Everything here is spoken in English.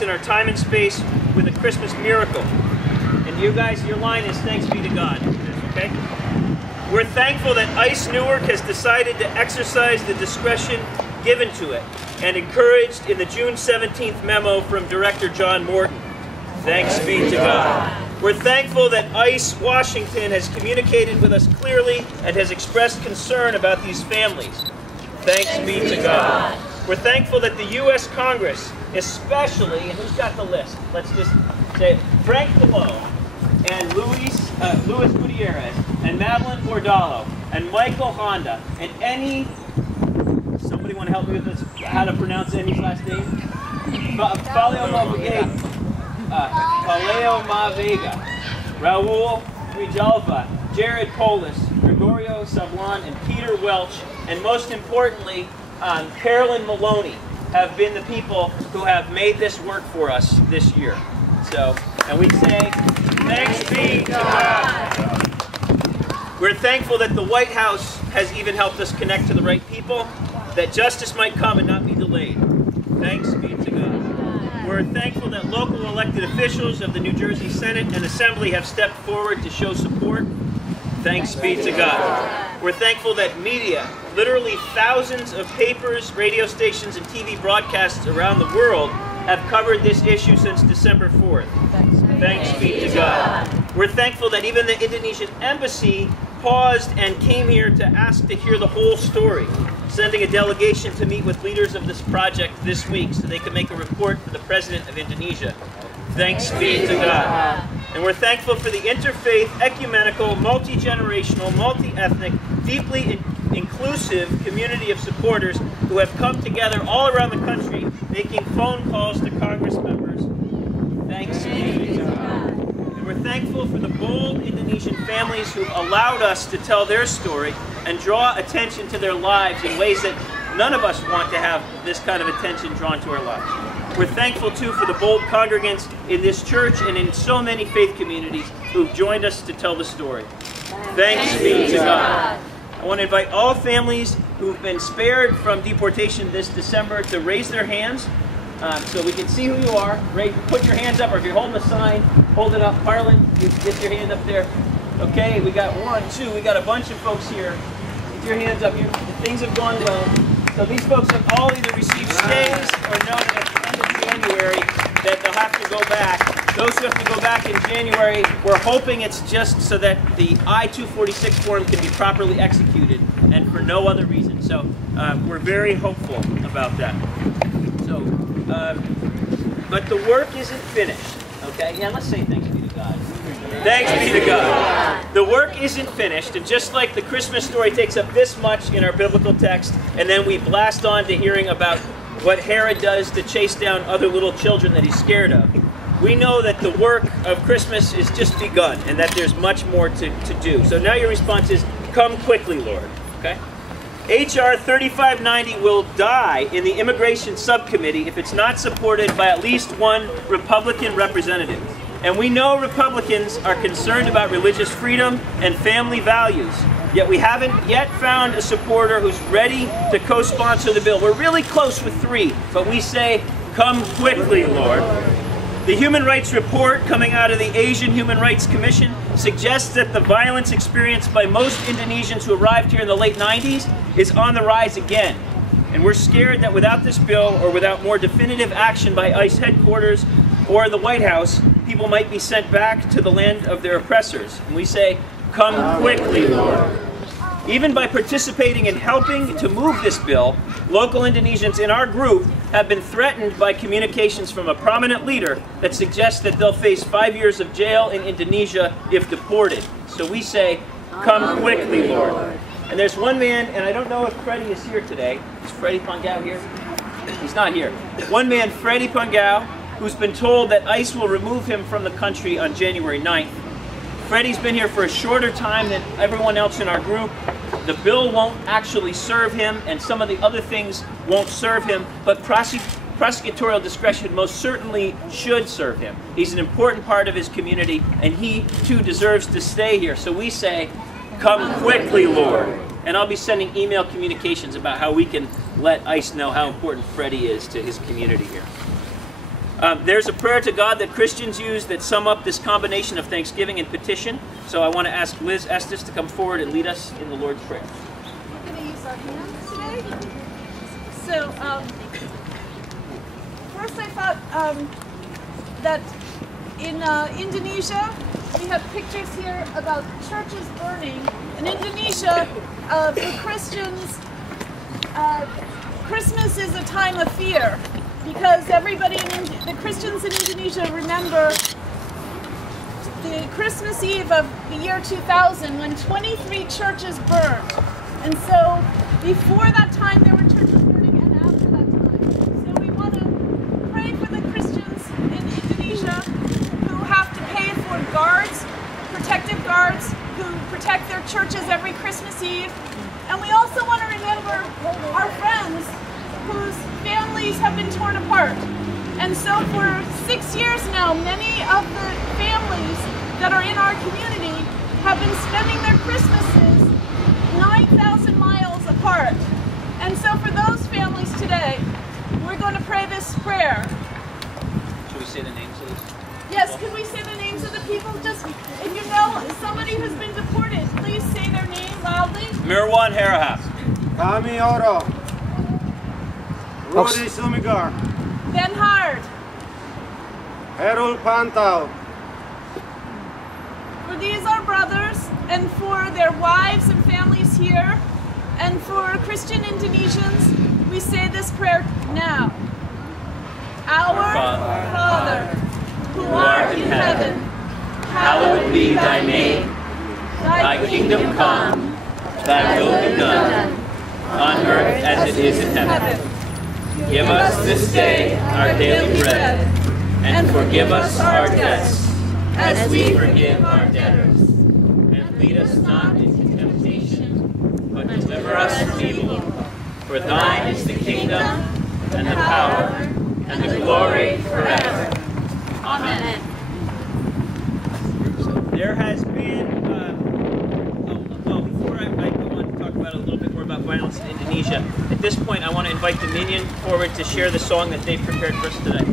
in our time and space with a Christmas miracle. And you guys, your line is thanks be to God. Okay? We're thankful that ICE Newark has decided to exercise the discretion given to it and encouraged in the June 17th memo from Director John Morton. Thanks be to God. We're thankful that ICE Washington has communicated with us clearly and has expressed concern about these families. Thanks be to God. We're thankful that the U.S. Congress, especially, and who's got the list? Let's just say it, Frank Delot and Luis Gutierrez and Madeline Bordallo and Michael Honda and any, somebody want to help me with this, how to pronounce Andy's last name? Paleo Mavega, Raul Grijalva, Jared Polis, Gregorio Sablon, and Peter Welch, and most importantly, Carolyn Maloney have been the people who have made this work for us this year. So, and we say, thanks be to God. We're thankful that the White House has even helped us connect to the right people, that justice might come and not be delayed. Thanks be to God. We're thankful that local elected officials of the New Jersey Senate and Assembly have stepped forward to show support. Thanks be to God. We're thankful that media, literally thousands of papers, radio stations, and TV broadcasts around the world have covered this issue since December 4th. Thanks be to God. We're thankful that even the Indonesian embassy paused and came here to ask to hear the whole story, sending a delegation to meet with leaders of this project this week so they can make a report for the President of Indonesia. Thanks be to God. And we're thankful for the interfaith, ecumenical, multi-generational, multi-ethnic, deeply inclusive community of supporters who have come together all around the country, making phone calls to Congress members. Thanks be to God. And we're thankful for the bold Indonesian families who've allowed us to tell their story and draw attention to their lives in ways that none of us want to have this kind of attention drawn to our lives. We're thankful, too, for the bold congregants in this church and in so many faith communities who've joined us to tell the story. Thanks be to God. I want to invite all families who've been spared from deportation this December to raise their hands so we can see who you are. Put your hands up, or if you're holding a sign, hold it up. Harlan, you get your hand up there. Okay, we got 1, 2, we got a bunch of folks here. Get your hands up. Things have gone well. So these folks have all either received stays or know that at the end of January that they'll have to go back. Those who have to go back in January, we're hoping it's just so that the I-246 form can be properly executed and for no other reason. So we're very hopeful about that. So, but the work isn't finished, okay? Yeah, let's say thanks be to God. Thanks be to God. The work isn't finished, and just like the Christmas story takes up this much in our biblical text, and then we blast on to hearing about what Herod does to chase down other little children that he's scared of, we know that the work of Christmas is just begun, and that there's much more to do. So now your response is, come quickly, Lord. Okay? H.R. 3590 will die in the Immigration Subcommittee if it's not supported by at least one Republican representative. And we know Republicans are concerned about religious freedom and family values, yet we haven't yet found a supporter who's ready to co-sponsor the bill. We're really close with 3, but we say, come quickly, Lord. The Human Rights Report coming out of the Asian Human Rights Commission suggests that the violence experienced by most Indonesians who arrived here in the late 90s is on the rise again. And we're scared that without this bill, or without more definitive action by ICE headquarters or the White House, people might be sent back to the land of their oppressors. And we say, come quickly, Lord. Even by participating in helping to move this bill, local Indonesians in our group have been threatened by communications from a prominent leader that suggests that they'll face 5 years of jail in Indonesia if deported. So we say, come quickly, Lord. And there's one man, and I don't know if Freddie is here today. Is Freddie Pangao here? He's not here. One man, Freddie Pangao, who's been told that ICE will remove him from the country on January 9th. Freddie's been here for a shorter time than everyone else in our group. The bill won't actually serve him, and some of the other things won't serve him, but prosecutorial discretion most certainly should serve him. He's an important part of his community, and he too deserves to stay here. So we say, come quickly, Lord. And I'll be sending email communications about how we can let ICE know how important Freddie is to his community here. There's a prayer to God that Christians use that sum up this combination of thanksgiving and petition. So I want to ask Liz Estes to come forward and lead us in the Lord's Prayer. We're going to use our hands today. So, first I thought that in Indonesia, we have pictures here about churches burning. In Indonesia, for Christians, Christmas is a time of fear because everybody, the Christians in Indonesia remember the Christmas Eve of the year 2000 when 23 churches burned. And so before that time there were churches burning and after that time. So we want to pray for the Christians in Indonesia who have to pay for guards, protective guards, who protect their churches every Christmas Eve. And we also want to remember our friends whose families have been torn apart. And so for 6 years now, many of the families that are in our community have been spending their Christmases 9,000 miles apart. And so for those families today, we're going to pray this prayer. Should we say the names of these? Yes, could we say the names of the people? Just, if you know somebody who's been deported, please say their name loudly. Mirwan Harahap. Kami Oro. Rudy Sumigar. Ben Hard. Errol Pantau. For these are brothers, and for their wives and families here, and for Christian Indonesians, we say this prayer now. Our Father, who art in heaven, Hallowed be thy name. Thy kingdom come. Thy will be done, on earth as it is in heaven. Give us this day our daily bread, and forgive us our debts, as we forgive our debtors. And lead us not into temptation, but deliver us from evil. For thine is the kingdom, and the power, and the glory forever. Amen. So there has been, before I go on to talk about a little bit more about violence in Indonesia, at this point I want to invite the Minion forward to share the song that they've prepared for us today.